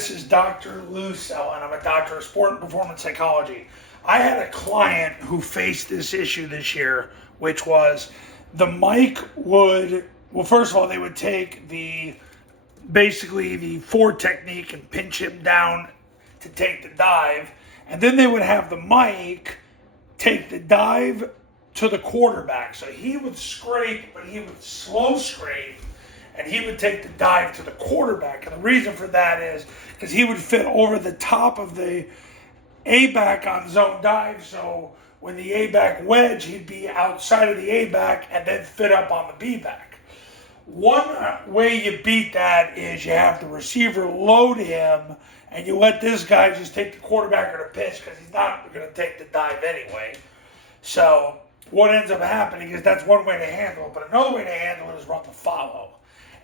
This is Dr. Lusso, and I'm a doctor of sport and performance psychology. I had a client who faced this issue this year, which was the mic would, well, first of all, they would take basically the forward technique and pinch him down to take the dive, and then they would have the mic take the dive to the quarterback. So he would scrape, but he would slow scrape, and he would take the dive to the quarterback. And the reason for that is because he would fit over the top of the A-back on zone dive. So when the A-back wedge, he'd be outside of the A-back and then fit up on the B-back. One way you beat that is you have the receiver load him and you let this guy just take the quarterback or the pitch because he's not going to take the dive anyway. So what ends up happening is that's one way to handle it. But another way to handle it is run the follow.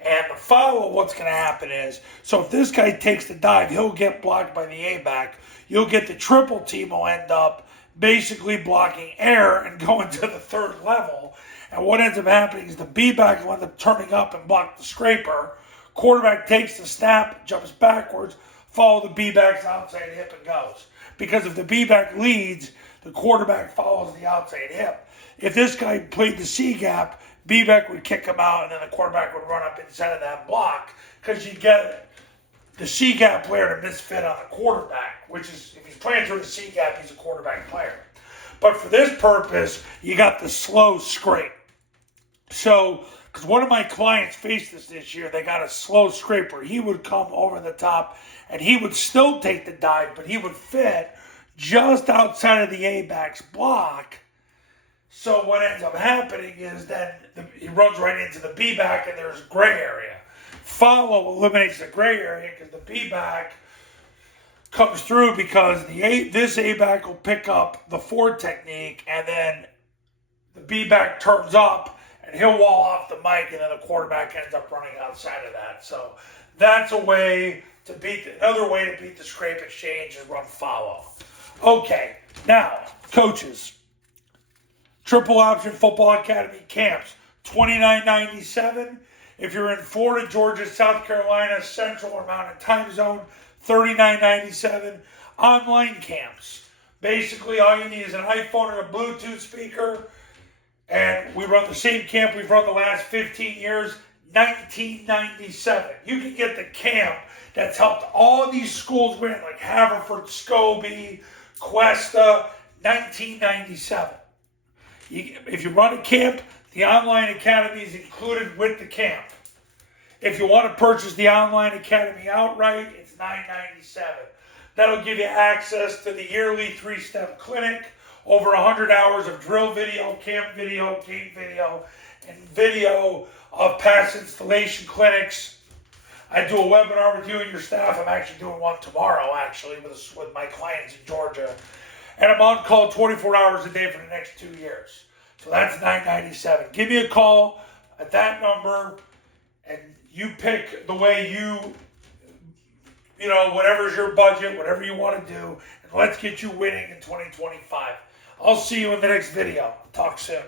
And the follow, what's going to happen is, so if this guy takes the dive, he'll get blocked by the A-back. You'll get the triple team will end up basically blocking air and going to the third level. And what ends up happening is the B-back will end up turning up and block the scraper. Quarterback takes the snap, jumps backwards, follow the B-back's outside hip and goes. Because if the B-back leads, the quarterback follows the outside hip. If this guy played the C-gap, B-back would kick him out, and then the quarterback would run up inside of that block because you'd get the C-gap player to misfit on the quarterback, which is, if he's playing through the C-gap, he's a quarterback player. But for this purpose, you got the slow scrape. So, because one of my clients faced this year, they got a slow scraper. He would come over the top, and he would still take the dive, but he would fit just outside of the A-back's block. So what ends up happening is then he runs right into the B-back and there's a gray area. Follow eliminates the gray area because the B-back comes through because this A-back will pick up the forward technique and then the B-back turns up and he'll wall off the mic and then the quarterback ends up running outside of that. So that's a way to another way to beat the scrape exchange is run follow. Okay, now, coaches. Triple Option Football Academy camps, $29.97. If you're in Florida, Georgia, South Carolina, Central or Mountain Time Zone, $39.97. Online camps. Basically, all you need is an iPhone and a Bluetooth speaker. And we run the same camp we've run the last 15 years, $19.97. You can get the camp that's helped all these schools win, like Haverford, Scobie, Cuesta, $19.97. If you run a camp, the online academy is included with the camp. If you want to purchase the online academy outright, it's $9.97. That'll give you access to the yearly 3-step clinic, over 100 hours of drill video, camp video, game video, and video of past installation clinics. I do a webinar with you and your staff. I'm actually doing one tomorrow, with my clients in Georgia. And I'm on call 24 hours a day for the next 2 years. So that's $9.97. Give me a call at that number, and you pick the way whatever's your budget, whatever you want to do, and let's get you winning in 2025. I'll see you in the next video. Talk soon.